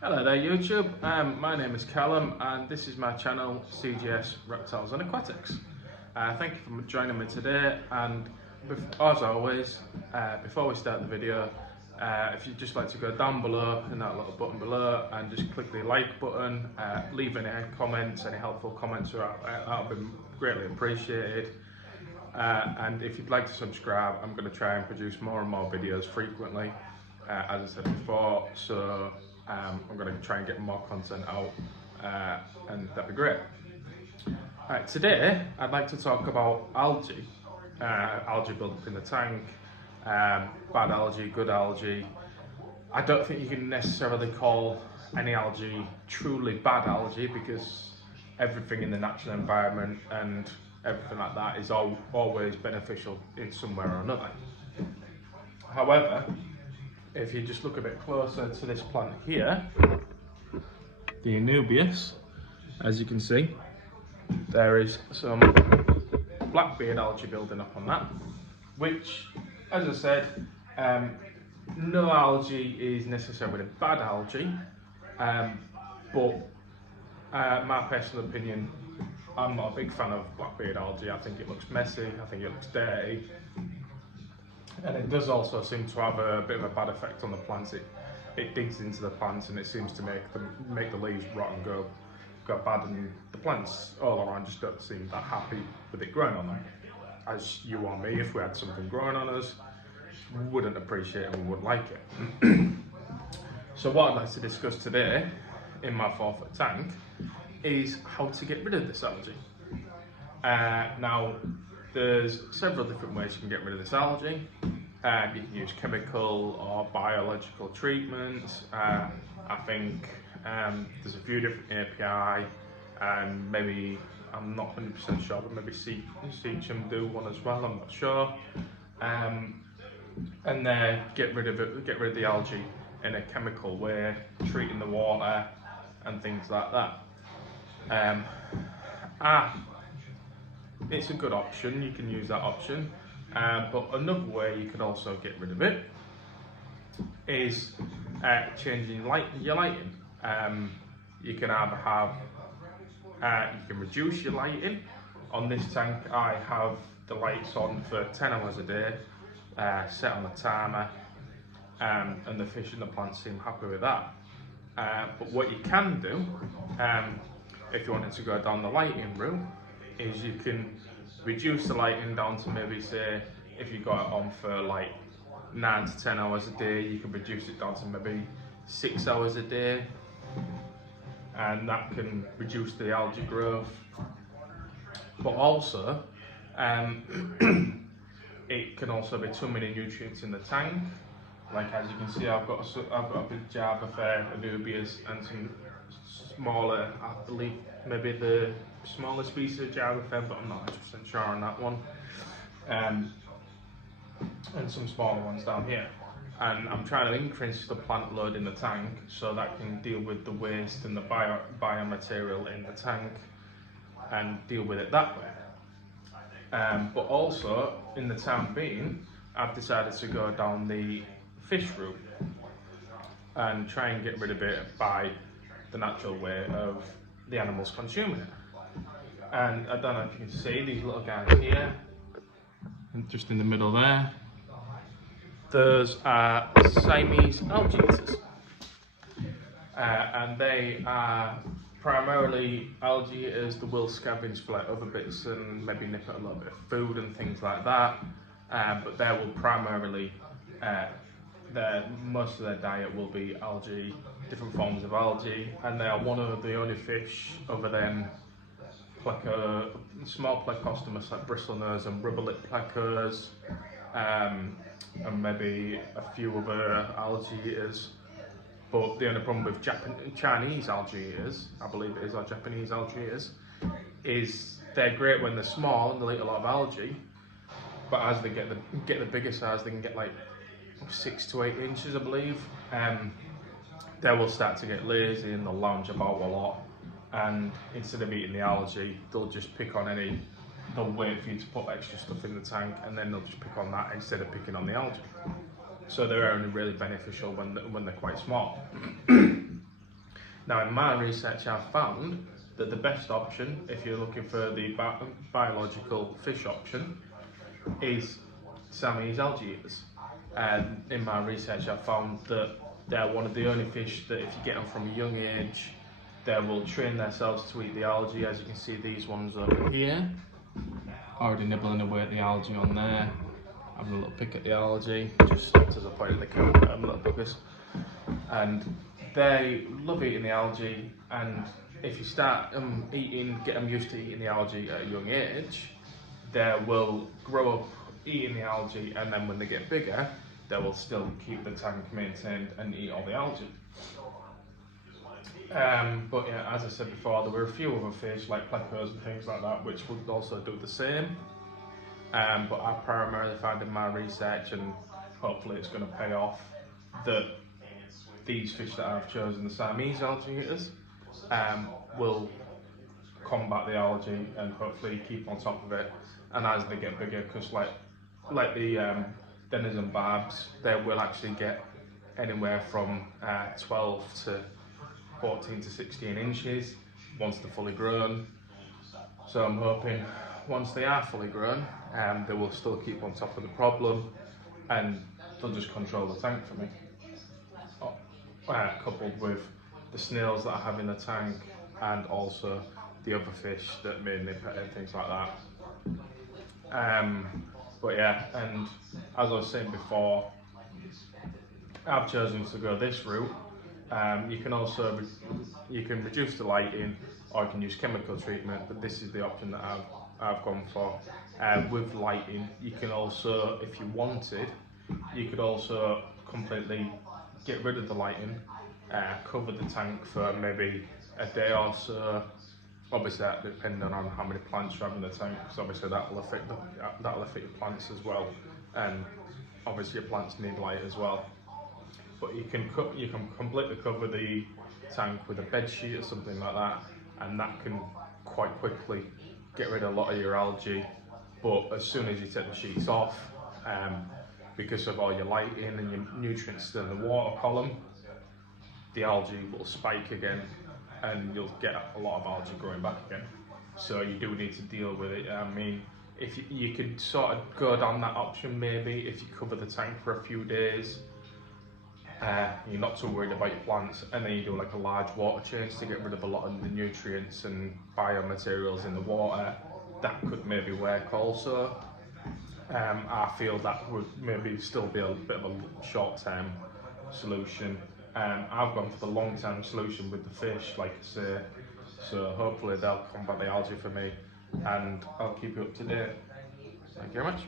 Hello there YouTube, my name is Callum and this is my channel CGS Reptiles and Aquatics. Thank you for joining me today, and as always, before we start the video, if you'd just like to go down below in that little button below and just click the like button, leave any comments, any helpful comments, that'll be greatly appreciated. And if you'd like to subscribe, I'm going to try and produce more and more videos frequently, as I said before, so I'm going to try and get more content out, and that'd be great. Today I'd like to talk about algae, algae buildup in the tank, bad algae, good algae. I don't think you can necessarily call any algae truly bad algae, because everything in the natural environment and everything like that is always beneficial in some way or another. However, if you just look a bit closer to this plant here, the Anubias, as you can see, there is some blackbeard algae building up on that, which, as I said, no algae is necessarily bad algae, but my personal opinion, I'm not a big fan of blackbeard algae. I think it looks messy, I think it looks dirty, and it does also seem to have a bit of a bad effect on the plants. It digs into the plants and it seems to make the leaves rot and go bad, and the plants all around just don't seem that happy with it growing on them. As you or me, if we had something growing on us, we wouldn't appreciate it and we wouldn't like it. So what I'd like to discuss today in my 4-foot tank is how to get rid of this algae. Now, there's several different ways you can get rid of this algae. You can use chemical or biological treatments. I think there's a few different API, and maybe, I'm not 100% sure, but maybe Seacham do one as well, I'm not sure. And then get rid of the algae in a chemical way, treating the water and things like that. It's a good option, you can use that option, but another way you could also get rid of it is changing your lighting. You can either have, you can reduce your lighting. On this tank I have the lights on for 10 hours a day, set on the timer, and the fish and the plants seem happy with that. But what you can do, if you wanted to go down the lighting route, is you can reduce the lighting down to, maybe, say, if you got it on for like 9 to 10 hours a day, you can reduce it down to maybe 6 hours a day, and that can reduce the algae growth. But also, it can also be too many nutrients in the tank. Like, as you can see, I've got a big jar of Anubias and some smaller, I believe maybe the smaller species of Jarrafed, but I'm not 100% sure on that one. And some smaller ones down here. And I'm trying to increase the plant load in the tank so that can deal with the waste and the biomaterial in the tank and deal with it that way. But also, in the time being, I've decided to go down the fish route and try and get rid of it by the natural way of the animals consuming it. And I don't know if you can see these little guys here, just in the middle there. Those are Siamese algae eaters, and they are primarily algae eaters that will scavenge for like other bits and maybe nip at a little bit of food and things like that. But they will primarily, most of their diet will be algae, different forms of algae, and they are one of the only fish other than small plecostomus like bristlenose and rubber-lipped plecos, and maybe a few other algae eaters. But the only problem with Chinese algae eaters, I believe it is, or Japanese algae eaters, is they're great when they're small and they eat a lot of algae, but as they get the bigger size, they can get like 6 to 8 inches, I believe. They will start to get lazy and they'll lounge about a lot, and instead of eating the algae, they'll just pick on they'll wait for you to put extra stuff in the tank, and then they'll just pick on that instead of picking on the algae. So they're only really beneficial when they're quite small. Now in my research I've found that the best option, if you're looking for the biological fish option, is Siamese algae eaters. And in my research I've found that they're one of the only fish that if you get them from a young age, they will train themselves to eat the algae. As you can see, these ones over here, already nibbling away at the algae on there, having a little pick at the algae, just stopped as I pointed the camera at them, little buggers. And they love eating the algae, and if you start get them used to eating the algae at a young age, they will grow up eating the algae, and then when they get bigger, they will still keep the tank maintained and eat all the algae. But yeah, as I said before, there were a few other fish like plecos and things like that which would also do the same. But I primarily found in my research, and hopefully it's going to pay off, that these fish that I've chosen, the Siamese algae eaters, will combat the algae and hopefully keep on top of it. And as they get bigger, because like the denizen barbs, they will actually get anywhere from 12 to 14 to 16 inches once they're fully grown. So I'm hoping once they are fully grown, they will still keep on top of the problem, and they'll just control the tank for me. Coupled with the snails that I have in the tank, and also the other fish that made me pet and things like that. But yeah, and as I was saying before, I've chosen to go this route. You can also reduce the lighting, or you can use chemical treatment, but this is the option that I've gone for. With lighting, you can also, if you wanted, you could also completely get rid of the lighting, cover the tank for maybe a day or so. Obviously that depending on how many plants you have in the tank, because obviously that will affect your plants as well, and obviously your plants need light as well. But you can completely cover the tank with a bed sheet or something like that, and that can quite quickly get rid of a lot of your algae. But as soon as you take the sheets off, because of all your lighting and your nutrients still in the water column, the algae will spike again, and you'll get a lot of algae growing back again. So you do need to deal with it. I mean, if you could sort of go down that option maybe if you cover the tank for a few days, you're not too worried about your plants, and then you do like a large water change to get rid of a lot of the nutrients and biomaterials in the water. That could maybe work also. I feel that would maybe still be a bit of a short-term solution. I've gone for the long-term solution with the fish, like I say, so hopefully they'll combat the algae for me, and I'll keep you up to date. Thank you very much.